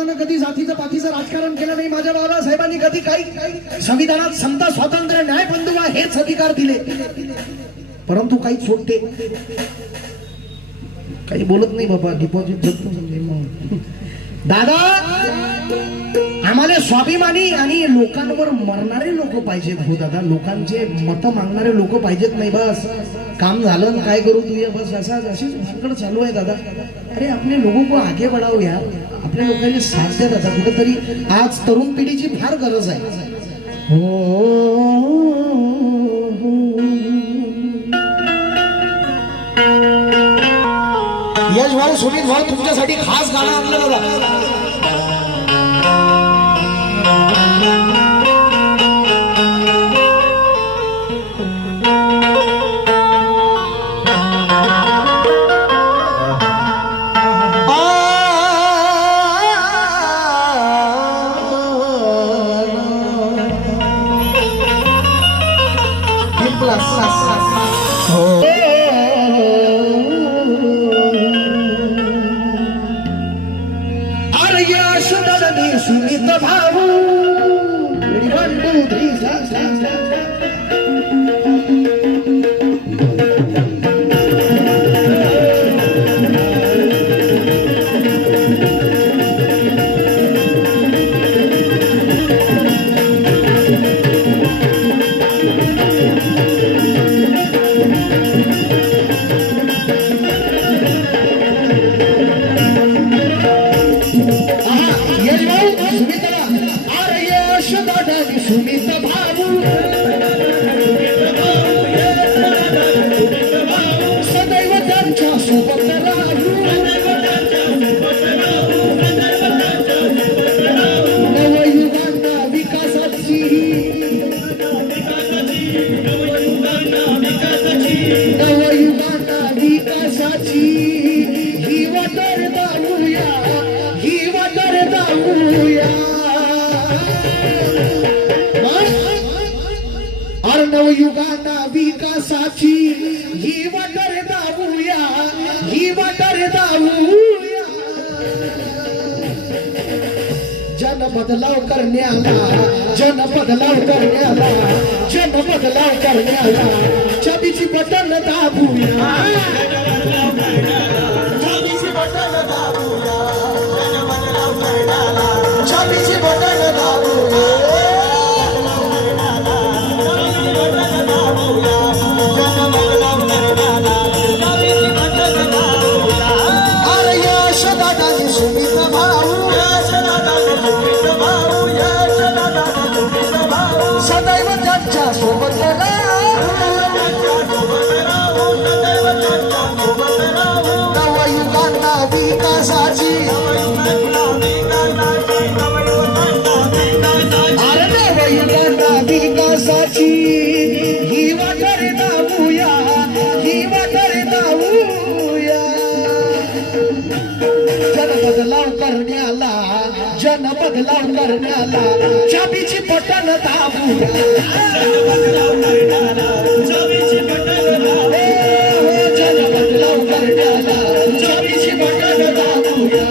मुलानं कधी जातीचं पातीचं राजकारण केलं नाही. माझ्या बाबासाहेबांनी कधी काही संविधानात समता स्वातंत्र्य न्याय बंधुआ हेच अधिकार दिले, परंतु काही छोटे काही बोलत नाही बाबा. डिपॉझिट दादा आम्हाला स्वाभिमानी आणि लोकांवर मरणारे लोक पाहिजेत हो दादा. लोकांचे मत मागणारे लोक पाहिजेत नाही. बस काम झालं काय करू तू बस अशीच भानगड चालू आहे दादा. अरे आपले लोगों को आगे बढ़ाओ यार. आपल्या लोकांनी साथ द्या दादा. कुठेतरी आज तरुण पिढीची फार गरज आहे. यश भाऊ सुनील भाऊ तुमच्यासाठी खास गाणं आणलं दादा. सुनीत भाऊ सदैव त्यांच्या सोबत राहू. नवयुगांना विकासाची ही वाटर दाऊया, ही वाटर दाऊया. नवयुगांना विकासाची ही वाटर दाऊया, ही वाटर दाऊया. जन बदलाव करण्याला, जन बदलाव करण्याला, जन बदलाव करण्याला चाबीची बटन दाबूया. चाबीची बटन दाबूया, चाबीची बटन दाबूया. सदैव त्यांच्या सोबत नवयुगांना विकासाची, अरे नवयुगांना विकासाची ही वाटर दाऊया, ही वाटर दाऊया. जन बदलाव करण्याला, जन बदलाव करण्याला चाबीची बटन दाबूया. जन बदलाव करण्याला चाबीची बटन दाबूया. जन बदलाव करण्याला चाबीची बटन दाबूया.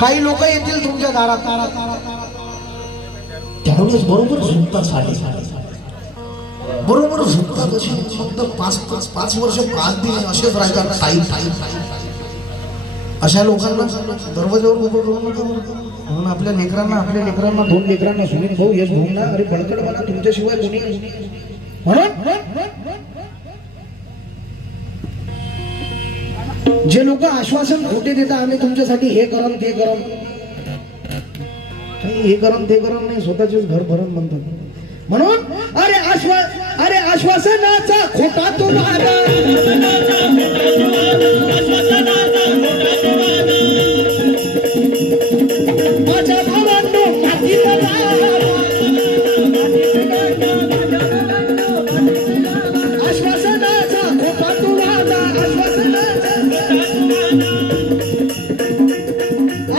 काही लोक येतील तुमच्या दारात, त्यावेळेस बरोबर झुकतात. बरोबर झुकतात. अशी फक्त 5 वर्ष 5 दिन असेच राहतात. अशा लोकांना दरवाजावर उभं करू नका. म्हणून आपल्या लेकरांना 2 लेकरांना सुनील भाऊ यश भाऊंना अरे बळकट बना तुमच्याशिवाय कोणी म्हणून जे लोक आश्वासन खोटे देतात आम्ही तुमच्यासाठी हे करम ते करम, काही हे करम ते करम नाही, स्वतःचेच घर भरण म्हणतात. म्हणून अरे अरे आश्वासनाचा खोटा तो वादा माझ्या भावांनो मातीत आश्वासनाचा खोटा तो वादा आश्वासनाचा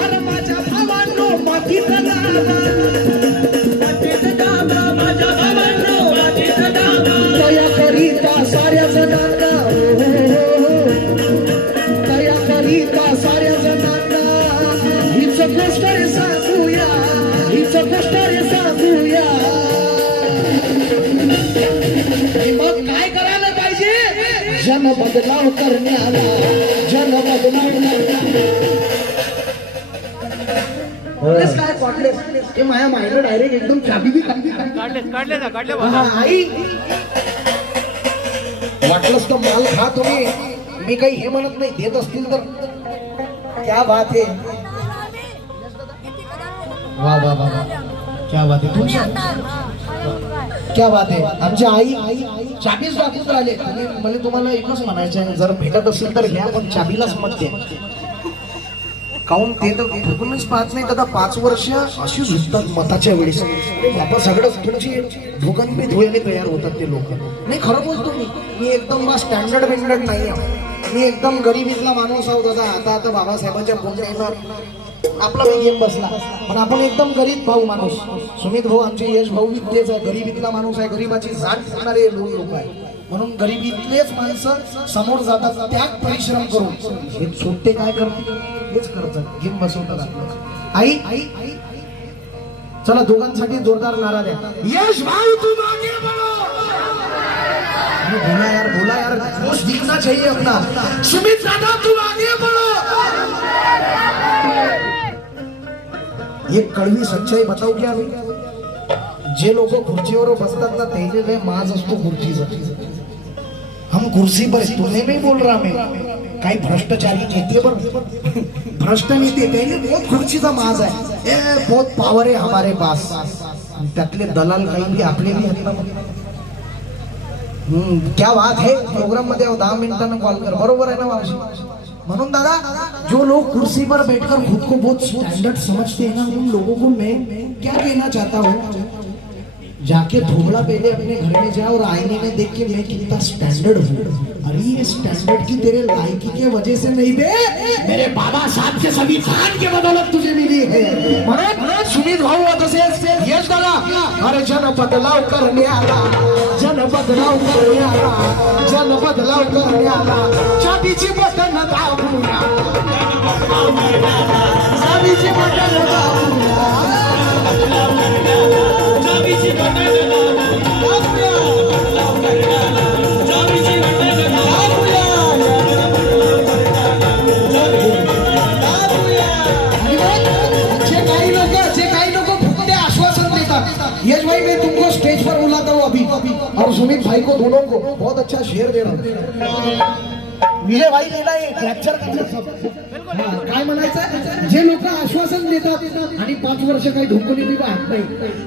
अरे माझ्या भावांनो मातीत तया करिता साऱ्या जणांना तया करिता साऱ्या जणांना हीच गोष्ट रे सांगूया हीच गोष्ट रे सांगूया मग काय करायला पाहिजे जन बदलाव करण्याला जन बदलाव काय वाटले ते माझ्या मायला डायरेक्ट एकदम चाबी बी काढले आई वाटलंच तर माल खा तुम्ही मी काही हे म्हणत नाही देत असतील तर क्या बात आहे वा वा वा क्या बात आहे क्या बात आहे आमची आई चाबीच दाखवून राहिले म्हणजे तुम्हाला एकच म्हणायचं आहे जर भेटत असेल तर घ्या पण चाबीलाच मत द्या काऊन ते तर ठोकूनच पाहत नाही दादा 5 वर्ष अशी झुकतात मताच्या वेळेस बाबा सगळं तुमची धोकनबी धुयाने तयार होतात ते लोक नाही खरं बोलतो मी एकदम बा स्टँडर्ड बिंडर्ड नाही आहे मी एकदम गरिबीतला माणूस आहो दादा आता बाबासाहेबांच्या पुढे येणार आपला मी गेम बसला पण आपण एकदम गरीब भाऊ माणूस सुमित भाऊ आमचे यश भाऊ तेच आहे गरिबीतला माणूस आहे गरिबाची जाण करणारे लोक आहे म्हणून गरिबीतलेच माणसं समोर जातात त्याग परिश्रम करून हे छोटे काय करतात हेच करतात गेम बसवतात आई चला दोघांसाठी जोरदार नारा द्या यश भाऊ तुम आगे बढ़ो बोला यार जोश दिखना चाहिए अपना सुमित दादा तुम आगे बढ़ो एक कड़वी सच्चाई बताऊ क्या जे लोक खुर्चीवर बसतात ना त्याचे लय माज असतो खुर्चीचा हम कुर्सी पर तुम्हें नहीं बोल रहा मैं काही भ्रष्टाचारी नेते पर भ्रष्ट नेते त्याने बहुत खुर्चीचा माज आहे ए बहुत पावर आहे हमारे पास त्यातले दलाल काही भी आपले भी आहेत ना क्या बात है प्रोग्राम मध्ये 10 मिनिटांना कॉल कर बरोबर आहे ना मावशी म्हणून दादा जो लोग कुर्सी पर बैठकर खुद को बहुत स्टैंडर्ड समझते हैं ना उन लोगों को मैं क्या कहना चाहता हूँ जाके थोड़ा पहले अपने घर में जाओ और आईने में देख के मैं कितना स्टैंडर्ड हूँ अरे ये स्टैंडर्ड की तेरे लायकी के वजह से नहीं बे मेरे बाबा साहब के संविधान के बदौलत तुझे मिली है सुमित भाऊ तसेच यश दादा अरे जन बदलाव करने आला जन बदलाव करने आला जन बदलाव करने आला चाबीची बटन दाबूया चाबीची बटन दाबूया चाबीची बटन दाबूया चाबीची बटन दाबूया जे काही लोक फक्त आश्वासन देतात यश भाई मैं तुमको स्टेज पर बुलाता हूँ अभी और सुमित भाई को दोनों को बहुत अच्छा शेर दे रहा हूँ विजय भाई लेना है फ्रॅक्चर करणार सब काय म्हणायचं जे लोक आश्वासन देतात आणि 5 वर्ष काही ढोकली बी पाहत नाही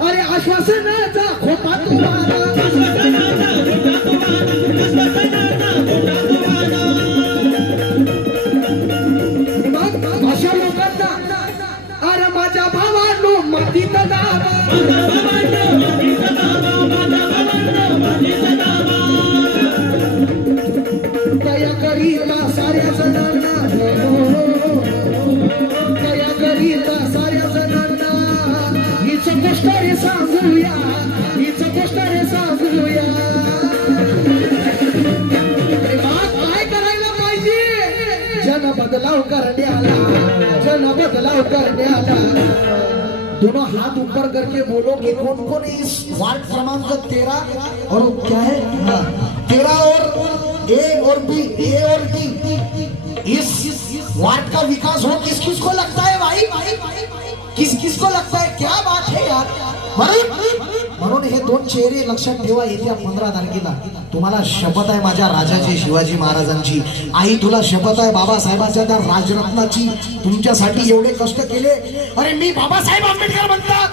अरे आश्वासनाचा खोटा तो वादा अशा लोकांना अरे माझ्या भावांनो मातीत दाबा दया करीता साऱ्या जणांना दया करीता साऱ्या जणांना हीच गोष्ट रे सांगूया हीच गोष्ट रे सांगूया काय करायला पाहिजे जन बदलाव करण्याला जन बदलाव करण्याला दोनों हाथ ऊपर करके बोलो कि कौन कौन इस वार्ड क्रमांक 13 और क्या है 13 और ए और बी ए और डी इस वार्ड का विकास हो किस किस को लगता है भाई किस किस को लगता है क्या बात है यार म्हणून हे 2 चेहरे लक्षात ठेवा येत्या 15 तारखेला तुम्हाला शपथ आहे माझ्या राजाची शिवाजी महाराजांची आई तुला शपथ आहे बाबासाहेबांच्या त्या राजरत्नाची तुमच्यासाठी एवढे कष्ट केले अरे मी बाबासाहेब आंबेडकर म्हणतात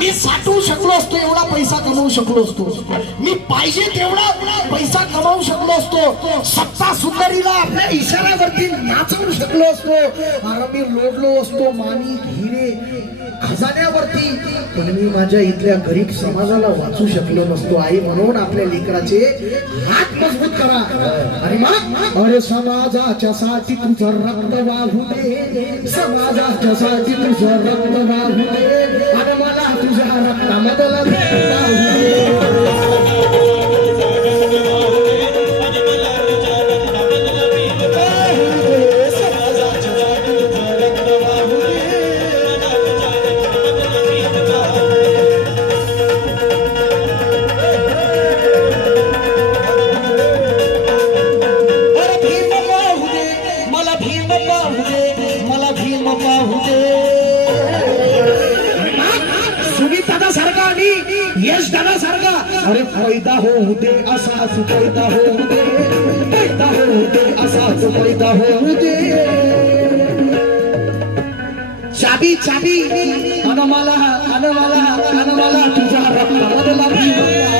मी साठवू शकलो असतो, एवढा पैसा कमवू शकलो असतो, मी पाहिजे तेवढा पैसा कमावू शकलो असतो, सत्ता सुंदरीला आपल्या इशाऱ्यावरती नाचवू शकलो असतो, अरे मी लोडलो असतो माणिक हिरे खजान्यावरती, पण मी माझ्या इथल्या गरीब समाजाला वाचू शकलो नसतो. आई, म्हणून आपल्या लेकराचे हात मजबूत करा. आणि मग अरे समाजाच्या साठी तुझं रक्त वाहू दे, समाजाच्या साठी तुझं रक्त वाहू दे, आणि मला तुझ्या रक्तामधला वाहू यश दादा सारखा. अरे पैदा होऊ दे असाच, पैदा होऊ दे, पैदा होऊ दे असाच, पैदा होऊ दे. चाबी चाबी, अन मला तुझ्या रक्तामधला भीम